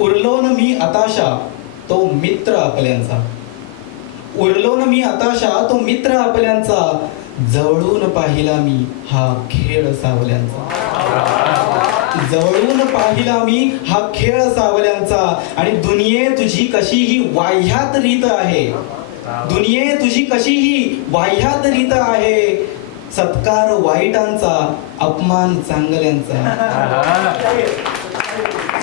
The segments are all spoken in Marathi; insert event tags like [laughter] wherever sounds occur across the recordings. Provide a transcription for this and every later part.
उरलो न मी हताशा तो मित्र आपल्यांचा. उरलो न मी हताशा तो मित्र आपल्यांचा. जवळून पाहिला मी हा खेळ सावल्यांचा. जवळून पाहिला मी हा खेळ सावल्यांचा. आणि दुनिये तुझी कशीही वाह्यात रीत आहे. दुनिये तुझी कशीही वाह्यात रीत आहे. सत्कार वाईटांचा अपमान चांगल्यांचा. [laughs]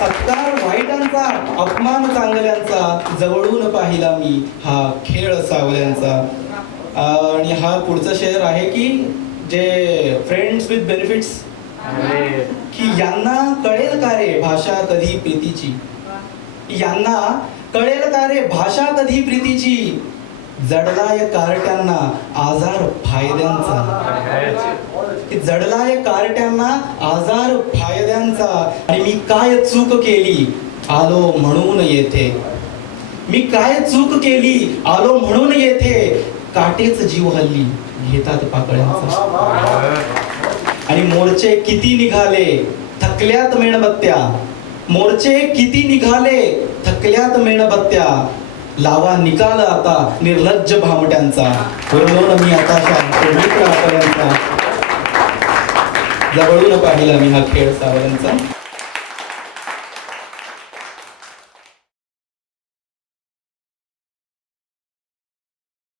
सत्कार वाईटांचा अपमान चांगल्यांचा जवळून पाहिला मी हा खेळ सावल्यांचा. आणि हा पुढचं शेअर आहे की जे फ्रेंड्स विथ बेनिफिट्स की यांना कळेल का रे भाषा कधी प्रीतीची? यांना कळेल का रे भाषा कधी प्रीतीची? जडलाय कार्ट्यांना आजार फायद्यांचा. की जडलाय कार्ट्यांना आजार फायद्यांचा आणि मी काय चूक केली आलो म्हणून येथे. मी काय चूक केली आलो म्हणून येथे. काटेच जीव हल्ली घेतात पाकळ्यांचा आणि मोर्चे किती निघाले थकल्यात मेणबत्त्या. मोर्चे किती निघाले थकल्यात मेणबत्त्या. लावा निकाल आता निर्लज्ज भामट्यांचा. मी आता तो आपल्यांचा जवळून पाहिला मी हा खेळ सावल्यांचा